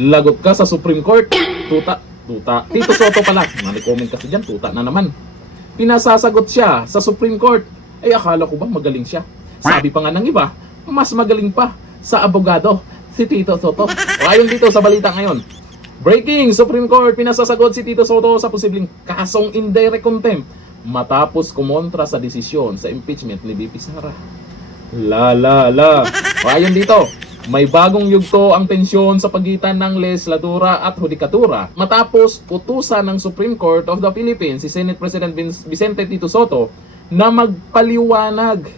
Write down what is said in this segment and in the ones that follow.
Lagot ka sa Supreme Court. Tuta. Tito Soto pala. Nari-comment kasi dyan, tuta na naman. Pinasasagot siya sa Supreme Court. Ay akala ko ba magaling siya? Sabi pa nga ng iba, mas magaling pa sa abogado si Tito Soto. O ayon dito sa balita ngayon. Breaking! Supreme Court pinasasagot si Tito Soto sa posibleng kasong indirect contempt matapos kumontra sa desisyon sa impeachment ni VP Sara. O ayon dito, may bagong yugto ang tensyon sa pagitan ng legislatura at hudikatura matapos utusan ng Supreme Court of the Philippines si Senate President Vicente Tito Soto na magpaliwanag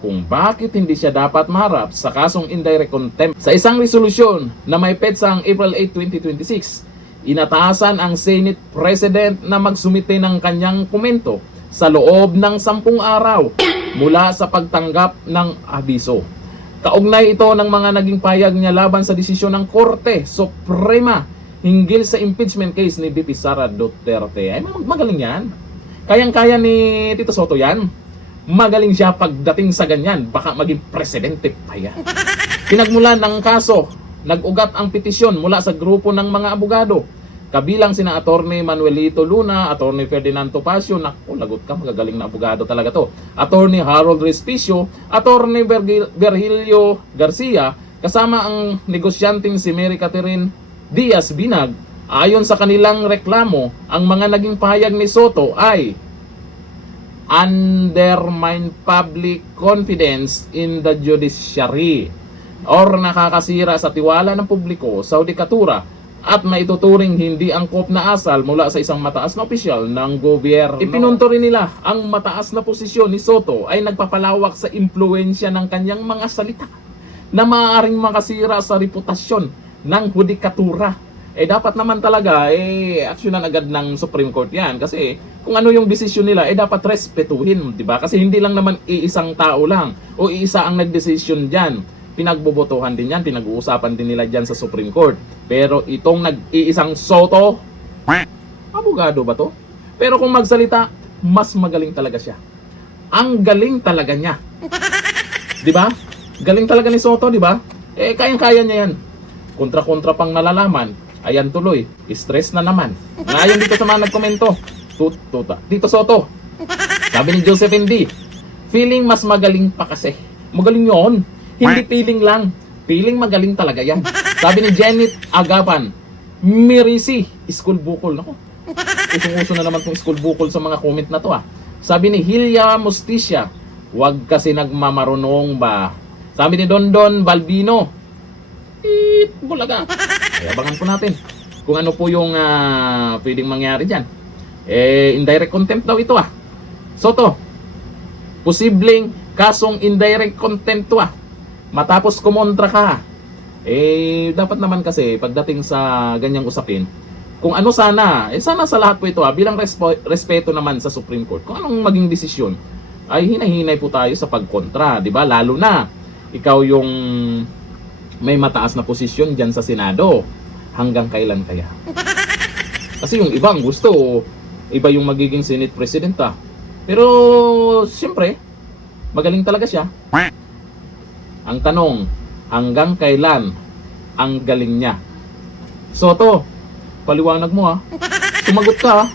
kung bakit hindi siya dapat maharap sa kasong indirect contempt. Sa isang resolusyon na may petsang April 8, 2026, inatasan ang Senate President na magsumite ng kanyang komento sa loob ng 10 araw mula sa pagtanggap ng abiso. Kaugnay ito ng mga naging payag niya laban sa desisyon ng Korte Suprema hinggil sa impeachment case ni VP Sara Duterte. Ay, magaling yan. Kayang-kaya ni Tito Soto yan. Magaling siya pagdating sa ganyan. Baka maging presidente pa yan. Pinagmulan ng kaso, nag-ugat ang petisyon mula sa grupo ng mga abogado. Kabilang sina Attorney Manuelito Luna, Attorney Ferdinand Topacio, naku, lagot ka, magagaling na abogado talaga to. Attorney Harold Respicio, Attorney Virgilio Garcia, kasama ang negosyanteng si Mary Catherine Diaz Binag. Ayon sa kanilang reklamo, ang mga naging pahayag ni Soto ay undermine public confidence in the judiciary or nakakasira sa tiwala ng publiko sa hudikatura at maituturing hindi angkop na asal mula sa isang mataas na opisyal ng gobyerno. Ipinunto rin nila ang mataas na posisyon ni Soto ay nagpapalawak sa impluensya ng kanyang mga salita na maaaring makasira sa reputasyon ng hudikatura. Dapat naman talaga aksyonan agad ng Supreme Court yan kasi kung ano yung desisyon nila dapat respetuhin, di ba? Kasi hindi lang naman iisang tao lang o iisa ang nagdesisyon diyan. Pinagbobotohan din yan, pinag-uusapan din nila dyan sa Supreme Court. Pero itong nag-iisang Soto, abogado ba to? Pero kung magsalita, mas magaling talaga siya. Ang galing talaga niya. Di ba? Galing talaga ni Soto, di ba? Kayang-kaya niya yan. Kontra-kontra pang nalalaman, ayan tuloy, stress na naman. Ngayon dito sa mga nagkomento, Tito Soto, sabi ni Josephine D, feeling mas magaling pa kasi. Magaling yon. Hindi feeling lang. Feeling magaling talaga yan. Sabi ni Janet Agapan, Mirisi, school bukol. Nako, usong-uso na naman tong school bukol sa mga comment na to Sabi ni Hilya Musticia, wag kasi nagmamarunong ba. Sabi ni Dondon Balbino, bulaga. Ay, abangan po natin kung ano po yung pwedeng mangyari dyan. Indirect contempt daw ito Soto, posibleng kasong indirect contempt to matapos kumontra ka. Dapat naman kasi pagdating sa ganyang usapin, kung ano sana, sana sa lahat po ito bilang respeto naman sa Supreme Court. Kung anong maging desisyon, ay hinay-hinay po tayo sa pagkontra, di ba? Lalo na ikaw yung may mataas na posisyon diyan sa Senado. Hanggang kailan kaya? Kasi yung ibang gusto, iba yung magiging Senate President Pero siyempre, magaling talaga siya. Ang tanong, hanggang kailan ang galing niya? Soto, paliwanag mo Sumagot ka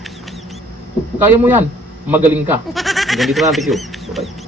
Kaya mo yan. Magaling ka. Hanggang dito na, thank you. Bye-bye.